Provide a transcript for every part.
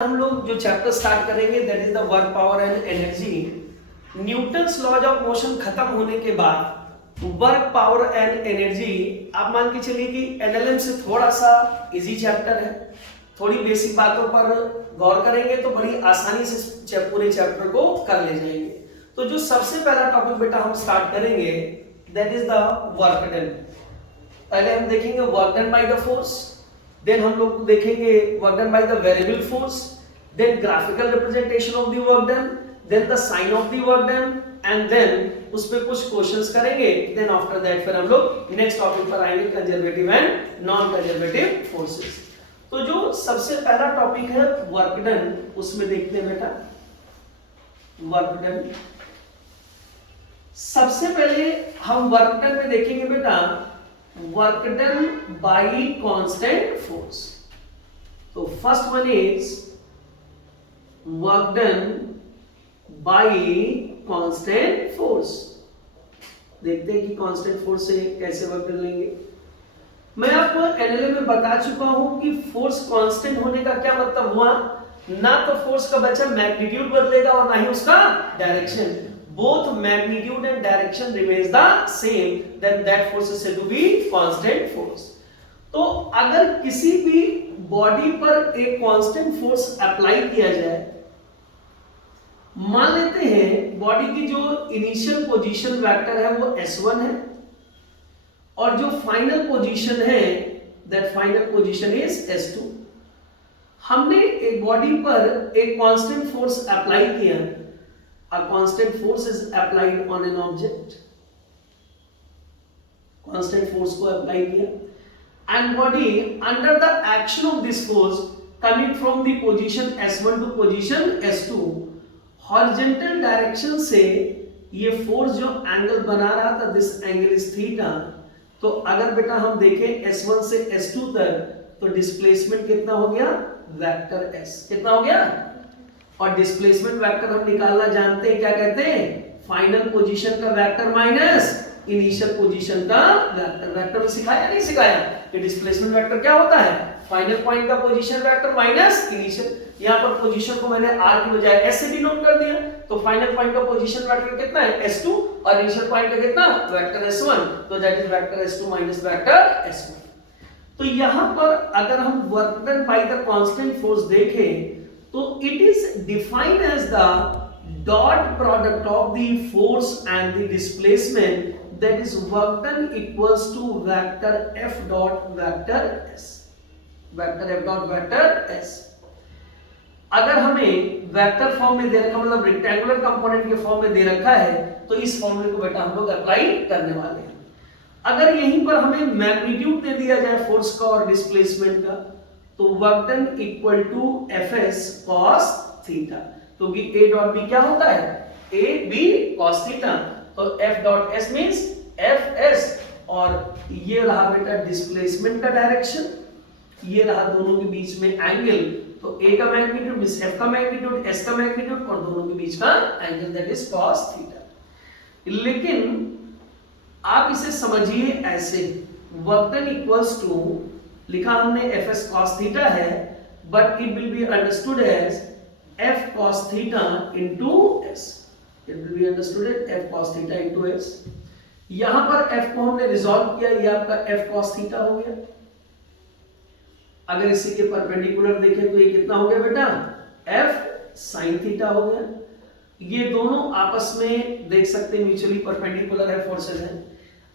हम लोग जो चैप्टर स्टार्ट करेंगे that is the work power and energy. Newton's laws of motion खत्म होने के बाद वर्क पावर एंड एनर्जी आप मान के चलिए कि एनएलएम से थोड़ा सा इजी चैप्टर है। थोड़ी बेसिक बातों पर गौर करेंगे तो बड़ी आसानी से पूरे चैप्टर को कर ले जाएंगे। तो जो सबसे पहला टॉपिक बेटा हम स्टार्ट करेंगे that is the work done. पहले हम देखेंगे work done by the force, then हम लोग देखेंगे work done by the variable force, then graphical representation of the work done, then the sign of the work done and then उस पे कुछ questions करेंगे। देन आफ्टर दैट फिर हम लोग नेक्स्ट टॉपिक पर आएंगे conservative and non conservative forces. तो जो सबसे पहला टॉपिक है वर्क डन, उसमें देखते हैं बेटा वर्क डन। सबसे पहले हम वर्क डन में देखेंगे बेटा work done by constant force। तो first one is work done by constant force। देखते हैं कि constant force से कैसे वर्क डन लेंगे। मैं आपको एनएलएम में बता चुका हूं कि फोर्स कांस्टेंट होने का क्या मतलब हुआ, ना तो फोर्स का बचा मैग्नीट्यूड बदलेगा और ना ही उसका direction. both magnitude and direction remains the same, then that force is said to be constant force। तो अगर किसी भी बॉडी पर एक कांस्टेंट फोर्स अप्लाई किया जाए, मान लेते हैं बॉडी की जो इनिशियल पोजीशन वेक्टर है वो s1 है और जो फाइनल पोजीशन है that final position is s2। हमने एक बॉडी पर एक कांस्टेंट फोर्स अप्लाई किया, a constant force is applied on an object, constant force को अप्लाई किया and body under the action of this force coming from the position s1 to position s2 horizontal direction से ये force जो angle बना रहा था this angle is theta. तो अगर बेटा हम देखें s1 से s2 तक तो डिस्प्लेसमेंट कितना हो गया वेक्टर s, कितना हो गया। और डिस्प्लेसमेंट वेक्टर हम निकालना जानते हैं, क्या कहते हैं फाइनल पोजीशन का वेक्टर माइनस इनिशियल पोजीशन का वेक्टर। वेक्टर में सिखाया नहीं सिखाया कि डिस्प्लेसमेंट वेक्टर क्या होता है, फाइनल पॉइंट का पोजीशन वेक्टर माइनस इनिशियल। यहां पर पोजीशन को मैंने r की बजाय s से डिनोट कर दिया, तो फाइनल पॉइंट का पोजीशन वेक्टर कितना है s2 और इनिशियल पॉइंट का कितना वेक्टर s1, तो that is vector s2 minus vector s1। तो यहां पर अगर हम work done by the constant force देखें तो it is defined as the dot product of the force and the displacement, that is work done equals to vector f dot vector s, vector f dot vector s। अगर हमें vector form में दे रखा मतलब rectangular component के form में दे रखा है तो इस फॉर्मूले को बेटा हम लोग अप्लाई करने वाले हैं। अगर यहीं पर हमें मैग्नीट्यूड दे दिया जाए फोर्स का और डिस्प्लेसमेंट का तो work done equal to fs cos theta. तो a डॉट b क्या होता है a b cos थीटा, तो f dot s means fs और ये रहा बेटा डिस्प्लेसमेंट का डायरेक्शन, ये रहा दोनों के बीच में एंगल, तो a का मैग्नीट्यूड मींस f का मैग्नीट्यूड s का मैग्नीट्यूड और दोनों के बीच का angle that is cos theta. लेकिन आप इसे समझिए ऐसे, वर्क डन इक्वल्स टू लिखा हमने fs cos थीटा है but it will be understood as f cos theta into s, it will be understood as f cos theta into s। यहां पर f को हमने रिजॉल्व किया, ये आपका f cos थीटा हो गया। अगर इसी के परपेंडिकुलर देखें तो ये कितना हो गया बेटा f sin थीटा हो गया। ये दोनों आपस में देख सकते हैं म्यूचुअली परपेंडिकुलर है, फोर्सेस हैं।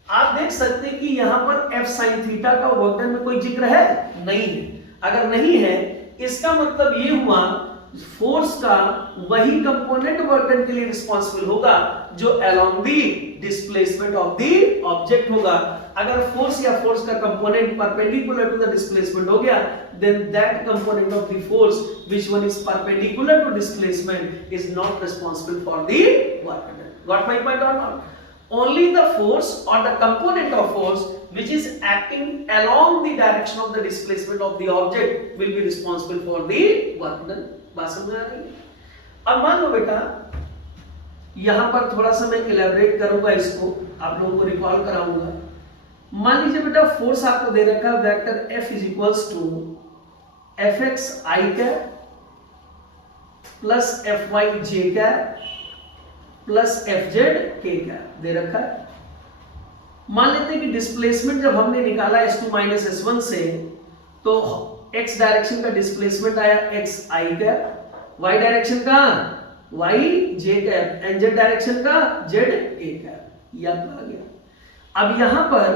आप देख सकते हैं कि यहां पर f sin थीटा का वर्क डन में कोई जिक्र है नहीं है। अगर नहीं है इसका मतलब ये हुआ फोर्स का वही कंपोनेंट वर्क डन के लिए रिस्पांसिबल होगा जो along the displacement of the object होगा। अगर फोर्स या फोर्स का component perpendicular to the displacement हो गया then that component of the force which one is perpendicular to displacement is not responsible for the work done। Got my point or not? Only the force or the component of force which is acting along the direction of the displacement of the object will be responsible for the work done। बात समझ आ रही है? अब मान लो बेटा यहां पर थोड़ा सा मैं इलैबोरेट करूंगा, इसको आप लोगों को रिकॉल कराऊंगा। मान लीजिए बेटा फोर्स आपको दे रखा है vector f is equals to fx i cap plus F Y J cap plus F Z K cap दे रखा है। मान लेते हैं कि डिस्प्लेसमेंट जब हमने निकाला S2 माइनस S1 से, तो x डायरेक्शन का डिस्प्लेसमेंट आया x i cap, y direction का y j cap, and z direction का z k कैप, ये आपका आ गया। अब यहां पर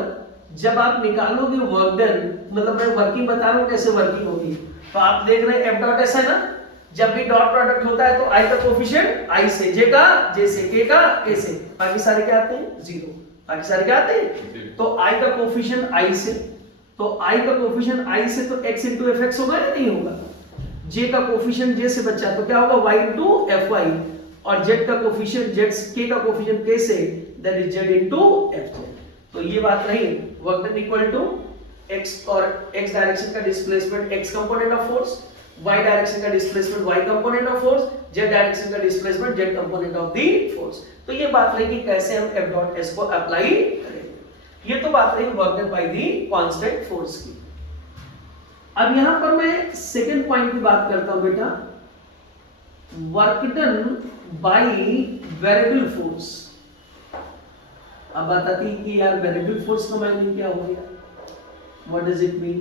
जब आप निकालोगे वर्क डन, मतलब मैं वर्किंग बता रहा हूं कैसे वर्किंग होगी, तो आप देख रहे हैं F डॉट S है ना, जब भी डॉट प्रोडक्ट होता है तो I का कोफिशिएंट I से, J का J से, K का K से, बाकी सारे क्या आते हैं 0, बाकी सारे क्या आते हैं, तो I का कोफिशिएंट I से, तो I का कोफिशिएंट I से तो x into fx होगा या नहीं होगा, J का कोफिशिएंट J से बचा तो क्या होगा y into fy, और Z का कोफिशिएंट Z, K का कोफिशिएंट K से, that is Z into fz। तो ये बात रही work done equal to x, और x डायरेक्शन का displacement x component of force, y direction का displacement y component of force, z direction का displacement z component of the force. तो ये बात रही कि कैसे हम F डॉट S को अप्लाई करेंगे। ये तो बात रही work done by the constant force की। अब यहां पर मैं सेकंड पॉइंट की बात करता हूं बेटा, work done by variable force. अब बात आती है कि यार वेरिएबल फोर्स का मायने क्या हो गया, व्हाट डज इट मीन।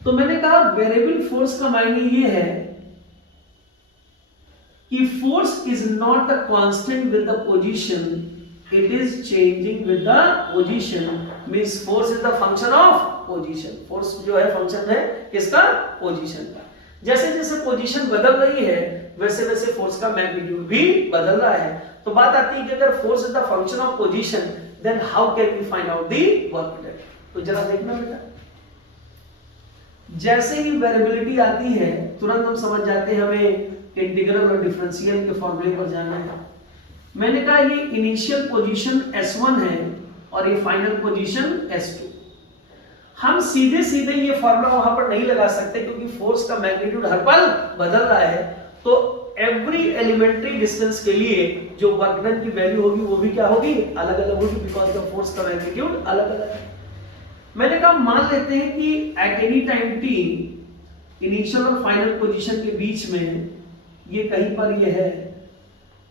तो मैंने कहा वेरिएबल फोर्स का मायने ये है कि force is not a constant with the position, it is changing with the position, means force is the function of position. Force जो है फंक्शन है किसका, पोजीशन का। जैसे जैसे पोजीशन बदल रही है वैसे वैसे फोर्स का मैग्नीट्यूड भी बदल रहा है। तो बात आती है कि अगर force is the function of position, then how can we find out the work done. तो जरा देखना बेटा, जैसे ही वेरिएबिलिटी आती है तुरंत हम समझ जाते हैं हमें इंटीग्रल और डिफरेंशियल के फॉर्मूले पर जाना है। मैंने कहा ये इनिशियल पोजीशन S1 है और ये फाइनल पोजीशन S2। हम सीधे सीधे ये फॉर्मूला वहां पर नहीं लगा सकते क्योंकि फोर्स का मैग्नीट्यूड हर पल बदल रहा है। तो एवरी एलिमेंट्री डिस्टेंस के लिए जो वर्क डन की वैल्यू होगी वो भी क्या होगी, अलग अलग होगी, बिकॉज द फोर्स का मैग्नीट्यूड अलग अलग है। मैंने कहा मान लेते हैं कि at any time t initial और फाइनल पोजीशन के बीच में ये कहीं पर ये है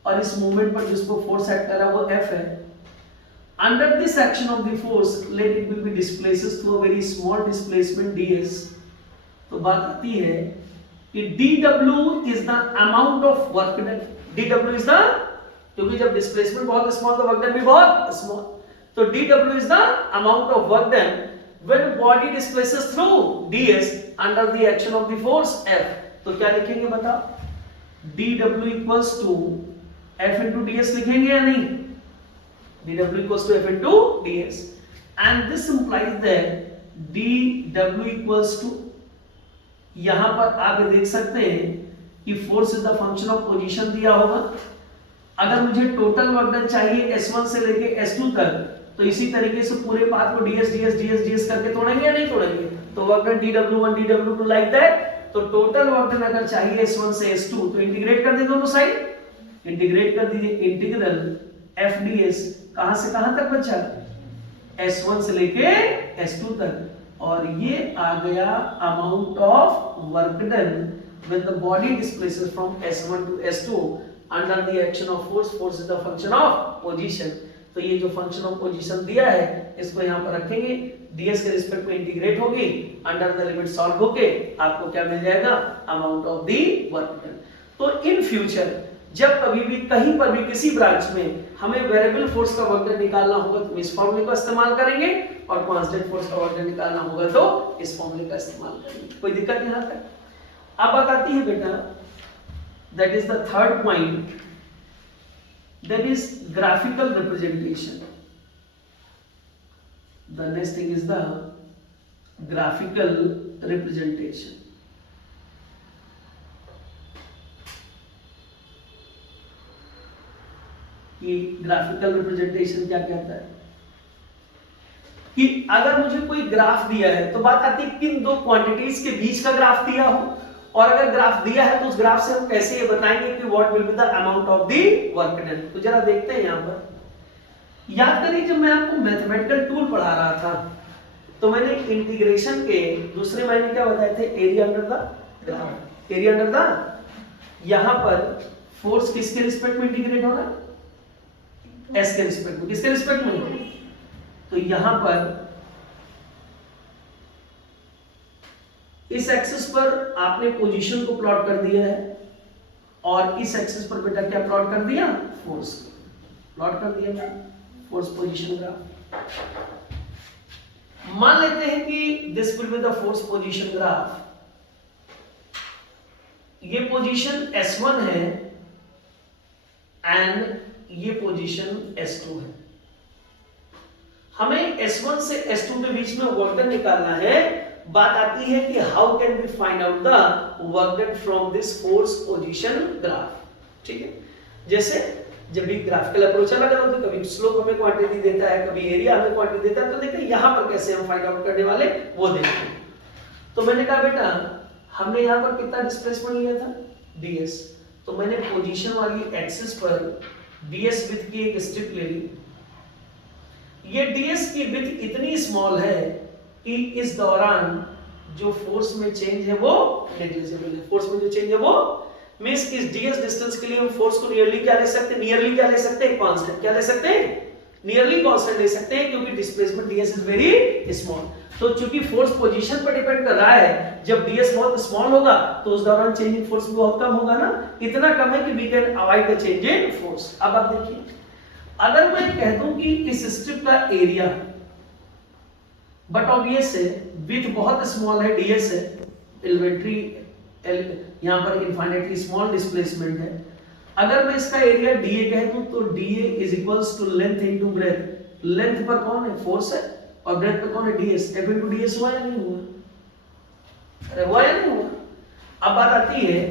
और इस मूवमेंट पर जिसको फोर्स एक्ट कर रहा है वो F है। Under this action of the force, let it will be displaces through a very small displacement ds। तो बात आती है कि dw is the amount of work done। dw is the, क्योंकि जब डिस्प्लेसमेंट बहुत स्मॉल तो वर्क डन भी बहुत स्मॉल, तो dw is the amount of work done when body displaces through ds under the action of the force F। तो क्या लिखेंगे बताओ, dw equals to F into ds लिखेंगे या नहीं, dw equals to F into ds, and this implies that dw equals to, यहां पर आप देख सकते हैं कि force is the function of position दिया होगा। अगर मुझे टोटल वर्क डन चाहिए S1 से लेके S2 तक, तो इसी तरीके से पूरे पाथ को ds ds ds ds करके तोड़ेंगे या नहीं तोड़ेंगे, तो work done dw1 dw2 like that. तो टोटल वर्क डन अगर चाहिए S1 से S2 तो इंटीग्रेट कर दे दोनों साइड, इंटीग्रेट कर दीजिए, इंटीग्रल f ds कहां से कहां तक बचा, S1 से लेके S2 तक, और ये आ गया amount of work done when the body displaces from S1 to S2 under the action of force. Force is the function of position. तो ये जो फंक्शन ऑफ पोजीशन दिया है इसको यहां पर रखेंगे, ds के रिस्पेक्ट में इंटीग्रेट होगी, अंडर द लिमिट सॉल्व होके आपको क्या मिल जाएगा, amount of the work done. तो इन फ्यूचर जब कभी भी कहीं पर भी किसी ब्रांच में हमें वेरिएबल फोर्स का वर्क डन निकालना होगा तो इस फॉर्मूले का इस्तेमाल करेंगे, और कांस्टेंट फोर्स का वर्क डन निकालना होगा तो इस फॉर्मूले का इस्तेमाल करेंगे। कोई दिक्कत नहीं यहां तक। अब बात आती है बेटा, that is the third point, that is graphical representation. The next thing is the graphical representation. कि ग्राफिकल रिप्रेजेंटेशन क्या कहता है कि अगर मुझे कोई ग्राफ दिया है तो बात आती है किन दो क्वांटिटीज के बीच का ग्राफ दिया हो, और अगर ग्राफ दिया है तो उस ग्राफ से हम कैसे ये बताएंगे कि what will be the amount of the work done. तो जरा देखते हैं यहां पर। याद करिए जब मैं आपको मैथमेटिकल टूल पढ़ा रहा था तो मैंने इंटीग्रेशन के दूसरे महीने क्या बताए थे, area under the graph. Area under the, यहां पर फोर्स किसके रिस्पेक्ट में इंटीग्रेट हो रहा है? एस के रिस्पेक्ट में। किसके रिस्पेक्ट में? तो यहां पर इस एक्सिस पर आपने पोजीशन को प्लॉट कर दिया है और इस एक्सिस पर बेटा क्या प्लॉट कर दिया? फोर्स प्लॉट कर दिया, फोर्स पोजीशन ग्राफ। मान लेते हैं कि this will be the force position graph. ये पोजीशन S1 है एंड ये पोजीशन S2 है। हमें S1 से S2 के बीच में वर्क डन निकालना है। बात आती है कि how can we find out the work done from this force position graph. ठीक है, जैसे जब भी ग्राफिकल अप्रोच अलग अलग होती है, कभी स्लोप हमें क्वांटिटी देता है, कभी एरिया हमें क्वांटिटी देता है, तो देखिए यहां पर कैसे हम फाइंड आउट करने वाले वो देखते हैं। तो मैंने कहा बेटा हमने यहां पर कितना डिस्प्लेसमेंट लिया था? ds। तो मैंने पोजीशन वाली एक्सिस पर ds विड्थ की एक स्ट्रिप ले ली। ये ds की विड्थ इतनी स्मॉल है कि इस दौरान जो फोर्स में चेंज है वो नेग्लिजिबल है। फोर्स में जो चेंज है वो मींस इस ds डिस्टेंस के लिए हम फोर्स को नियरली क्या ले सकते हैं? नियरली क्या ले सकते हैं? कांस्टेंट। क्या ले सकते हैं? नियरली कांस्टेंट ले सकते हैं, क्योंकि displacement ds is very small. तो चूंकि फोर्स पोजीशन पर डिपेंड कर रहा है, जब ds बहुत स्मॉल होगा तो उस दौरान चेंज इन फोर्स भी बहुत कम होगा ना, इतना कम है कि we can avoid the change in force. अब आप देखिए, अगर मैं कह दूं कि इस स्ट्रिप का एरिया, बट ऑब्वियस है विड्थ बहुत स्मॉल है, ds है, एलिमेंट्री यहां पर इनफाइनाइटली स्मॉल डिस्प्लेसमेंट है। अगर मैं इसका एरिया dA कह दूं तो dA is equals to length into breadth. Length पर कौन है? फोर्स है, और ब्रेथ पे कौन है? ds। f into ds हुआ या नहीं हुआ? अरे हुआ या नहीं हुआ? अब बात आती है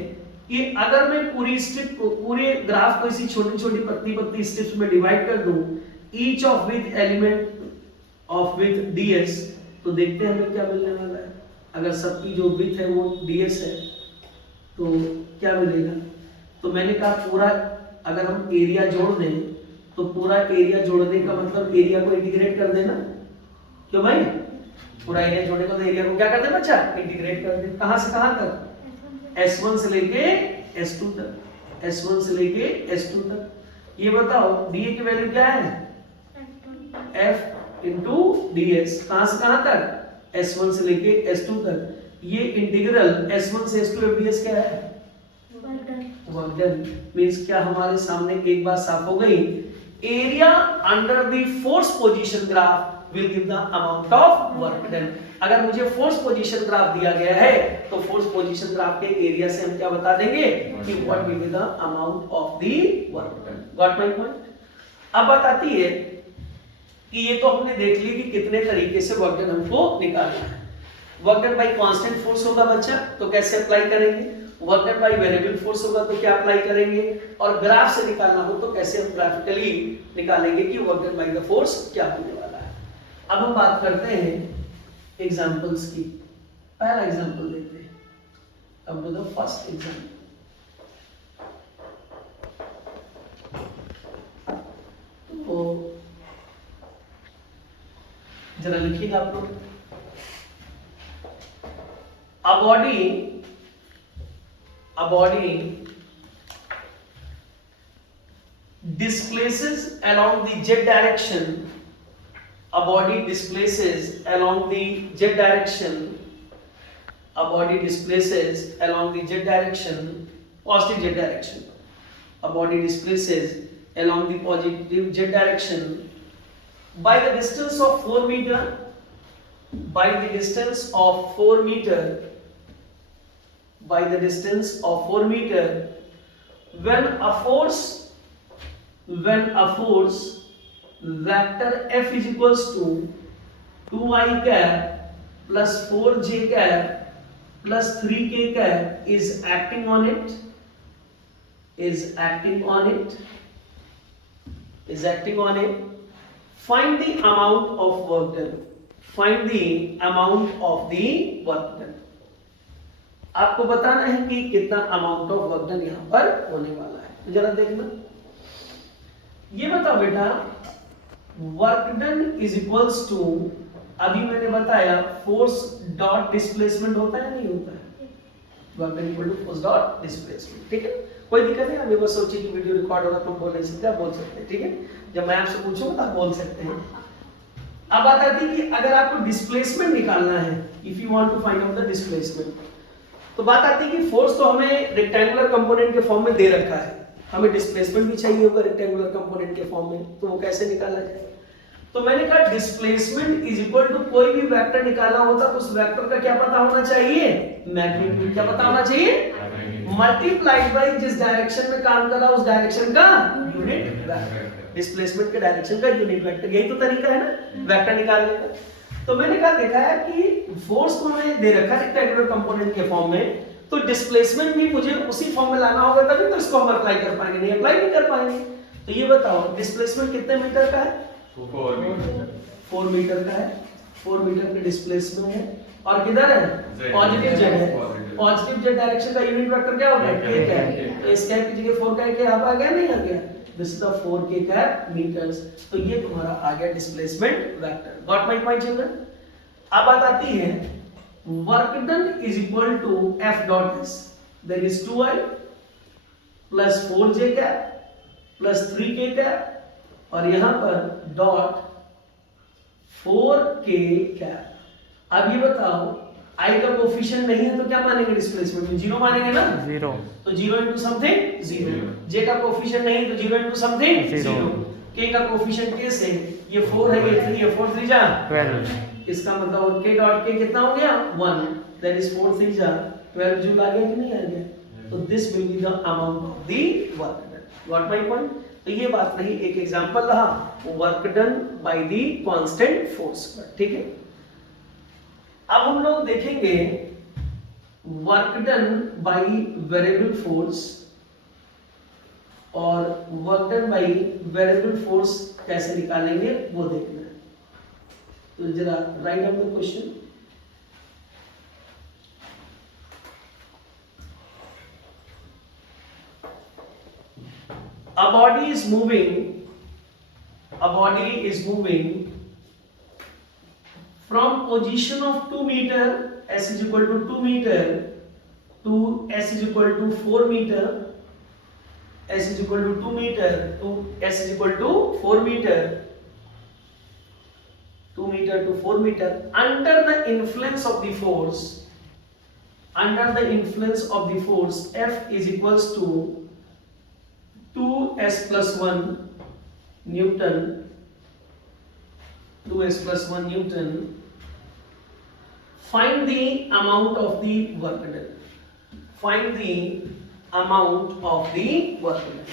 कि अगर मैं पूरी स्ट्रिप को, पूरे ग्राफ को इसी छोटी छोटी पतली पतली स्ट्रिप्स में डिवाइड कर दूं, each of with element of with ds, तो देखते हैं हमें क्या मिलने वाला है। अगर सबकी जो विथ है वो ds है तो क्या मिलेगा? तो मैंने कहा पूरा अगर हम एरिया जोड़ दें तो पूरा एरिया जोड़ने का मतलब एरिया को इंटीग्रेट कर देना। क्यों भाई? पूरा एरिया जोड़ने को तो एरिया को क्या कर दे बच्चा? इंटीग्रेट कर दे। कहां से कहां तक? S1 से लेके S2 तक। S1 से लेके S2 तक। ये बताओ dA की वैल्यू क्या है? F into ds। कहां से कहां तक? S1 से लेके S2 तक। ये इंटीग्रल S1 से S2 ds क्या है? Work done. मींस क्या हमारे सामने एक बात साफ हो गई, area under the force position graph will give the amount of work done. अगर मुझे फोर्स पोजीशन ग्राफ दिया गया है तो फोर्स पोजीशन ग्राफ के एरिया से हम क्या बता देंगे कि what will be the amount of the work done. Got my point? अब बात आती है कि ये तो हमने देख ली कि कितने तरीके से वर्क डन हमको निकालना है। Work done bye constant force होगा बच्चा, तो कैसे अप्लाई करेंगे? Work done by variable force होगा तो क्या अप्लाई करेंगे? और ग्राफ से निकालना हो तो कैसे हम ग्राफिकली निकालेंगे कि work done by the force क्या होने वाला है। अब हम बात करते हैं एग्जांपल्स की। पहला एग्जांपल देखते हैं। अब टू द फर्स्ट एग्जांपल। तो जरा लिखिएगा आप लोग। A body displaces along the z direction. A body displaces along the z direction. A body displaces along the z direction, positive z direction. A body displaces along the positive z direction by the distance of 4 meter. By the distance of 4 meter. By the distance of 4 meter, when a force vector F is equals to 2i cap plus 4j cap plus 3k cap is acting on it, find the amount of work done. Find the amount of the work done. आपको बताना है कि कितना amount of work done यहां पर होने वाला है। जरा देखना, ये बताओ बेटा work done is equals to, अभी मैंने बताया फोर्स डॉट डिस्प्लेसमेंट होता है नहीं होता है? Work done equal to force dot displacement. ठीक है, कोई दिक्कत नहीं, हमें बस सोचिए कि वीडियो रिकॉर्ड होगा तो हम बोल नहीं सकते, आप बोल सकते हैं। ठीक है, जब मैं आपसे पूछूंगा तो आप बोल सकते हैं। अब बात आती है कि अगर आपको डिस्प्लेसमेंट निकालना है, if you want to find out the displacement, तो बात आती है कि फोर्स तो हमें रेक्टेंगुलर कंपोनेंट के फॉर्म में दे रखा है, हमें डिस्प्लेसमेंट भी चाहिए होगा रेक्टेंगुलर कंपोनेंट के फॉर्म में, तो वो कैसे निकाला जाए? तो मैंने कहा डिस्प्लेसमेंट इज इक्वल टू कोई भी वेक्टर निकालना होता तो उस वेक्टर का क्या पता होना चाहिए? मैग्नीट्यूड। क्या पता होना चाहिए? मल्टीप्लाइड बाय जिस डायरेक्शन में काम कर रहा है उस डायरेक्शन का यूनिट वेक्टर। डिस्प्लेसमेंट के डायरेक्शन का यूनिट वेक्टर, यही तो तरीका है ना वेक्टर निकालने का। तो मैंने कहा देखा है कि फोर्स को हमें दे रखा है रेक्टेंगुलर कंपोनेंट के फॉर्म में, तो डिस्प्लेसमेंट भी मुझे उसी फॉर्म में लाना होगा तभी तो इसको हम अप्लाई कर पाएंगे, नहीं अप्लाई नहीं कर पाएंगे। तो ये बताओ डिस्प्लेसमेंट कितने मीटर का है? 4 मीटर का है। 4 मीटर का डिस्प्लेसमेंट है और किधर है? पॉजिटिव जेड है। पॉजिटिव जेड डायरेक्शन का यूनिट वेक्टर क्या होता है? k cap. तो इस कैप की जगह 4 का k आ गया नहीं आ गया? This is the 4k cap meters. तो ये तुम्हारा आ गया displacement vector. Got my point children? अब बात आती है work done is equal to F dot S, there is 2i plus 4j cap plus 3k cap और यहां पर डॉट 4k कैप। अब ये बताओ i का कोफिशिएंट नहीं है तो क्या मानेंगे डिस्प्लेसमेंट में? 0 मानेंगे ना? 0। तो 0 into समथिंग 0। j का कोफिशिएंट नहीं तो 0 into समथिंग 0। k का कोफिशिएंट k से ये 4 है ये 3 है, 4 3 जा 12। इसका मतलब k डॉट k कितना हो गया? 1। दैट इज 4 3 जा 12 जूल आ गया कि नहीं आ गया? तो this will be the amount of the work done. Got my point? तो ये बात नहीं, एक एग्जांपल रहा work done by the constant force पर। ठीक है, अब हम लोग देखेंगे work done by variable force और work done by variable force कैसे निकालेंगे वो देखना है। तो जरा write down the question. A body is moving from position of 2 meter, s is equal to 2 meter to s is equal to 4 meter, s is equal to 2 meter to s is equal to 4 meter, 2 meter to 4 meter under the influence of the force, F is equals to 2s plus 1 Newton, 2s plus 1 Newton. Find the amount of the work done. Find the amount of the work done.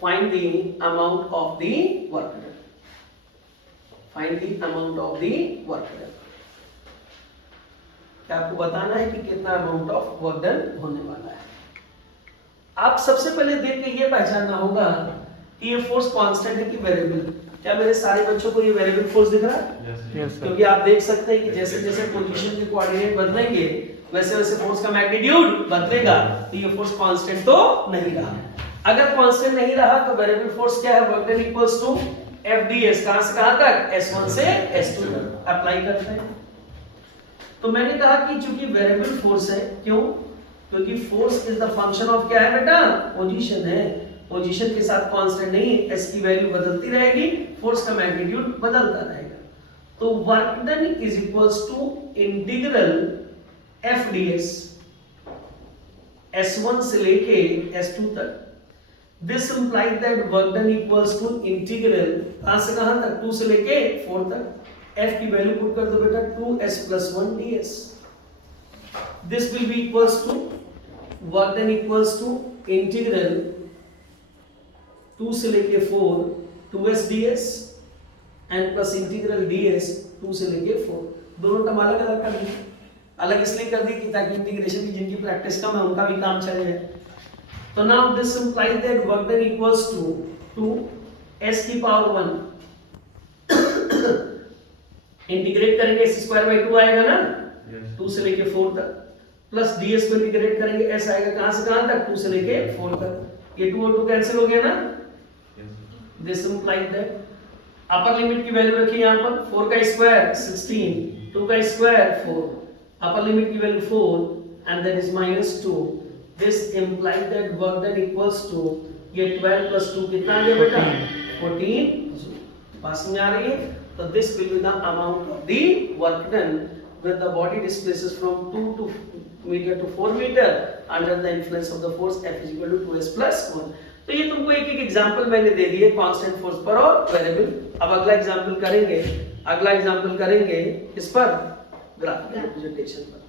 Find the amount of the work done. Find the amount of the work done. क्या आपको बताना है कि कितना amount of work done होने वाला है? आप सबसे पहले देख के ये पहचानना होगा कि ये फोर्स कांस्टेंट है कि वेरिएबल। क्या मेरे सारे बच्चों को ये वेरिएबल फोर्स दिख रहा है? yes, क्योंकि आप देख सकते हैं कि जैसे जैसे पोजीशन के कोऑर्डिनेट बदलेंगे वैसे वैसे फोर्स का मैग्नीट्यूड बदलेगा, तो ये फोर्स कांस्टेंट तो नहीं रहा। अगर कांस्टेंट नहीं रहा तो वेरिएबल फोर्स क्या है? Work done equals to FdS। कहां से कहां तक? S1 से S2 तक अप्लाई करते हैं। तो मैंने कहा कि चूंकि वेरिएबल फोर्स है, क्यों? क्योंकि force is the function of क्या है बेटा? पोजीशन है। पोजीशन के साथ कांस्टेंट नहीं, s की वैल्यू बदलती रहेगी, फोर्स का मैग्नीट्यूड बदलता रहेगा। तो work done is equals to integral F ds S1 से लेके S2 तक। This implies that work done equals to integral कहां से कहां तक? 2 से लेके 4 तक। F की वैल्यू पुट कर दो बेटा 2s plus 1 ds। This will be equals to work done equals to integral 2 से लेके 4 2s ds and plus integral ds 2 से लेके 4। दोनों टर्म अलग अलग कर दी, अलग इसलिए कर दी कि ताकि इंटीग्रेशन की जिनकी प्रैक्टिस कम है उनका भी काम चल जाए। तो now this implies that work done equals to s की पावर 1 इंटीग्रेट करेंगे s स्क्वायर बाय 2 आएगा ना? 2 से लेके 4 तक प्लस ds को इंटीग्रेट करेंगे s आएगा कहां से कहां तक? 2 से लेके 4 तक। ये 2 और 2 कैंसिल हो गया ना? This implies that upper limit की वैल्यू रखी यहां पर 4 का स्क्वायर 16, 2 का स्क्वायर 4, अपर लिमिट की value 4, and that is -2. This implies that work done equals to ये 12 plus 2 कितना आ गया बेटा 14 पास में आ रही है तो this will be the amount of the work done when the body displaces from 2 meter to 4 meter under the influence of the force F is equal to 2s plus 1. तो ये तुमको एक एक एग्जांपल मैंने दे दिए कांस्टेंट फोर्स पर और variable. अब अगला एग्जांपल करेंगे इस पर ग्राफिकल रिप्रेजेंटेशन पर.